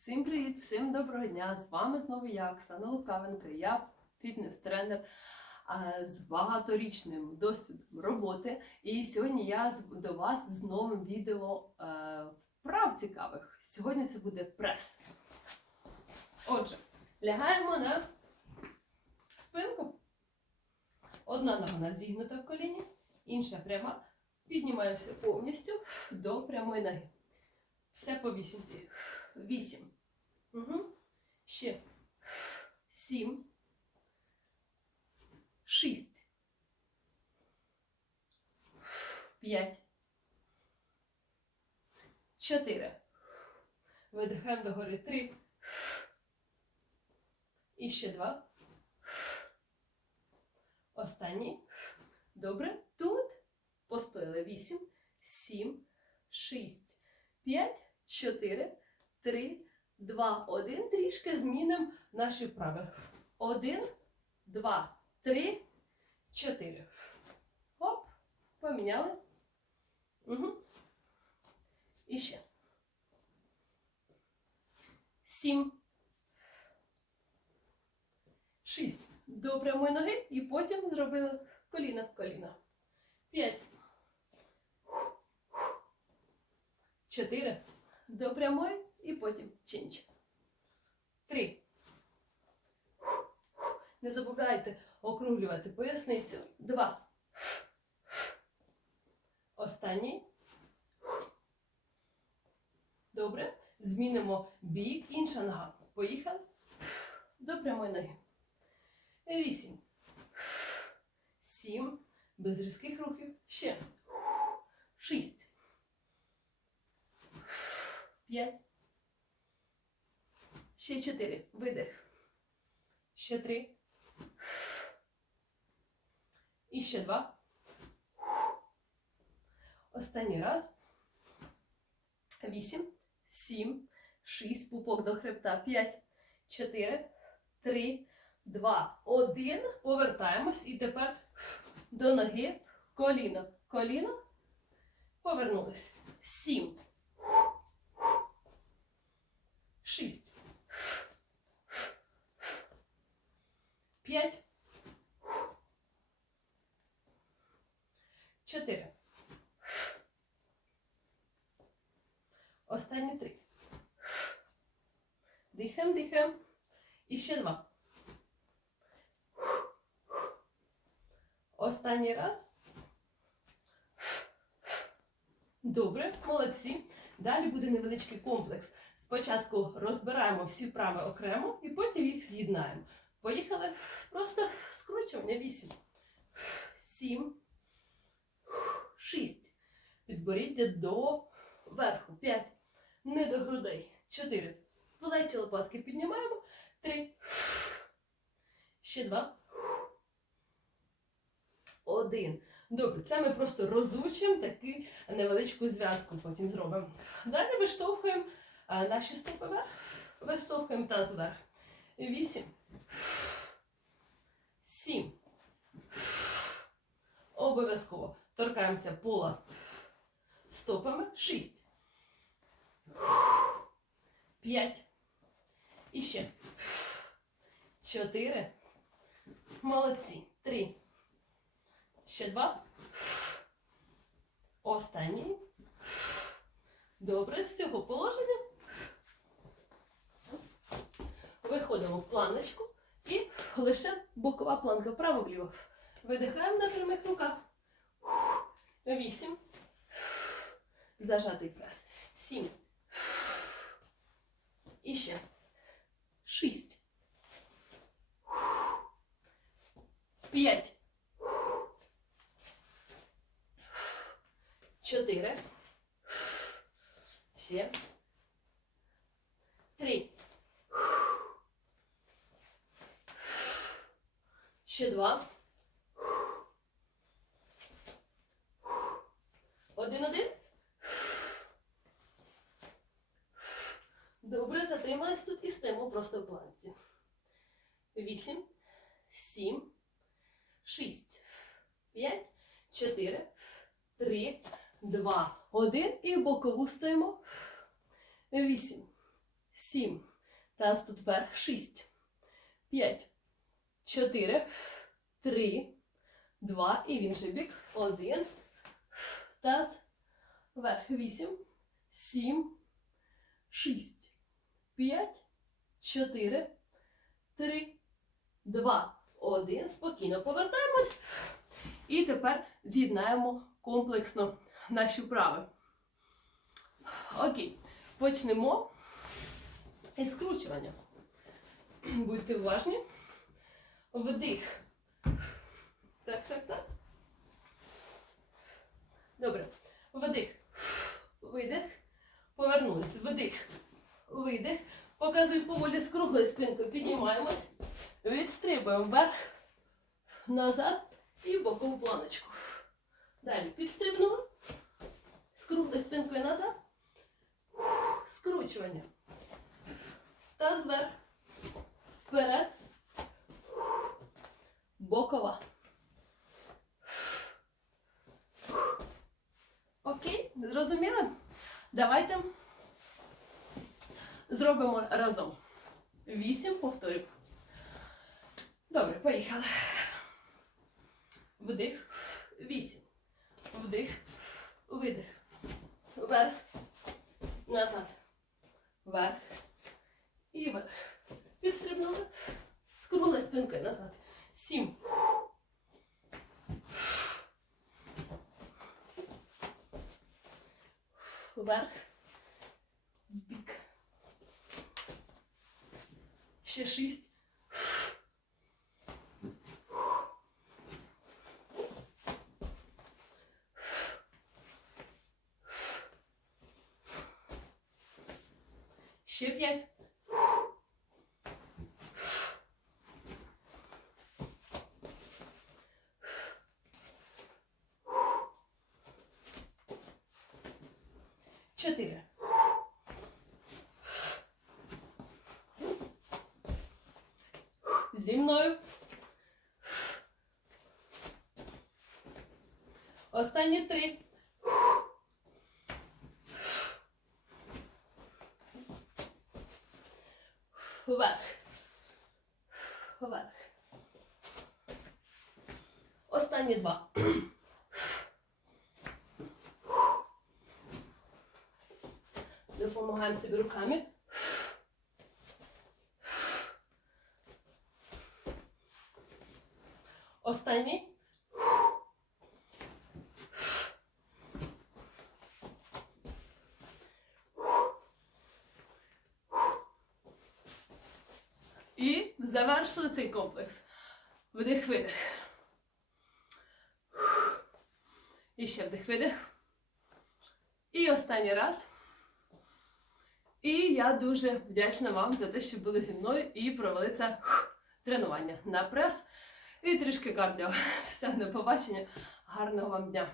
Всім привіт, всім доброго дня! З вами знову я, Оксана Лукавенко, я фітнес-тренер з багаторічним досвідом роботи. І сьогодні я до вас з новим відео е, вправ цікавих. Сьогодні це буде прес. Отже, лягаємо на спинку. Одна нога нас зігнута в коліні, інша пряма. Піднімаємося повністю до прямої ноги. Все по вісімці. Вісім. Ще. Сім. Шість. П'ять. Чотири. Видихаємо догори. Три. І ще два. Останній. Добре. Тут постояли. Вісім. Сім. Шість. П'ять. Чотири. Три. Два, один. Трішки змінимо наші вправи. Один, два, три, чотири. Хоп, поміняли. Угу. І ще. Сім. Шість. До прямої ноги і потім зробили коліна в коліна. П'ять. Чотири. До прямої і потім чинч. Три. Не забувайте округлювати поясницю. Два. Останній. Добре. Змінимо бік, інша нога. Поїхали. До прямої ноги. Вісім. Сім. Без різких рухів. Ще. Шість. П'ять. Ще чотири. Видих. Ще три. І ще два. Останній раз. Вісім. Сім. Шість. Пупок до хребта. П'ять. Чотири. Три. Два. Один. Повертаємось. І тепер до ноги. Коліно. Коліно. Повернулись. Сім. Шість. П'ять. Чотири. Останні три. Дихаємо, дихаємо. І ще два. Останній раз. Добре, молодці. Далі буде невеличкий комплекс. Спочатку розбираємо всі вправи окремо і потім їх з'єднаємо. Поїхали. Просто скручування. Вісім. Сім. Шість. Підборіддя до верху. П'ять. Не до грудей. Чотири. Плечі лопатки піднімаємо. Три. Ще два. Один. Добре, це ми просто розучимо таку невеличку зв'язку, потім зробимо. Далі виштовхуємо наші стопи вверх, виштовхуємо таз вверх. Вісім. Сім. Обов'язково торкаємося пола стопами. Шість. П'ять. І ще. Чотири. Молодці. Три. Ще два. Останній. Добре, з цього положення. Виходимо в планочку і лише бокова планка вправо-вліво. Видихаємо на прямих руках. Вісім. Зажатий прес. Сім. І ще. Шість. П'ять. Чотири. Ще. Три. Ще два. Один-один. Добре, затримались тут і стемо просто в планці. Вісім, сім, шість, п'ять, чотири, три, два, один. І бокову стоїмо. Вісім, сім. Таз тут вверх, шість, п'ять, чотири, три, два. І в інший бік. Один. Таз вверх, вісім, сім, шість, п'ять, чотири, три, два, один. Спокійно повертаємось. І тепер з'єднаємо комплексно наші вправи. Окей, почнемо із скручування. Будьте уважні. Вдих. Так, так, так. Добре. Вдих. Видих. Повернулись. Вдих. Видих. Показуй поволі з круглою спинкою. Піднімаємось. Відстрибуємо вверх, назад і в бокову планочку. Далі підстрибнули. З круглою спинкою назад. Скручування. Та зверх. Вперед. Бокова. Окей, зрозуміли? Давайте зробимо разом. Вісім повторів. Добре, поїхали. Вдих. Вісім. Вдих. Видих. Вверх. Назад. Вверх. І вверх. Підстрибнули. Скругли спинкою назад. Сім. Вверх. Бік. Ще шість. Ще п'ять. Чотири. Зі мною. Останні три. Вверх. Вверх. Останні два. Допомагаємо собі руками. Останній. І завершили цей комплекс. Вдих, видих. І ще вдих, видих. І останній раз. І я дуже вдячна вам за те, що були зі мною і провели це тренування на прес і трішки кардіо. Все, до побачення. Гарного вам дня!